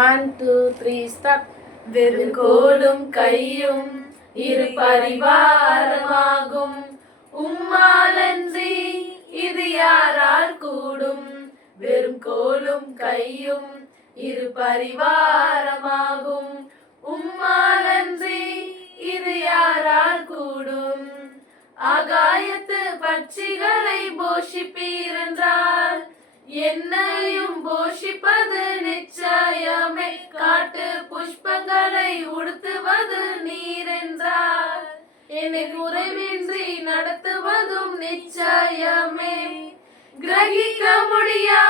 1, 2, 3 start. வெறும் கோலும் கையும் இரு பரிவாரமாகும், உம்மாலன்றி இது யாரால் கூடும். வெறும் கோலும் கையும் இரு பரிவாரமாகும், உம்மாலன்றி இது யாரால் கூடும். ஆகாயத்து பட்சிகளை போஷிப்பீரென்றால் என்னையும் போஷிப்பது நிச்சயமே. காட்டு புஷ்பங்களை உடுத்துவது நீரென்றால் என்னை குறைவின்றி நடத்துவதும் நிச்சயமே. கிரகிக்க முடியா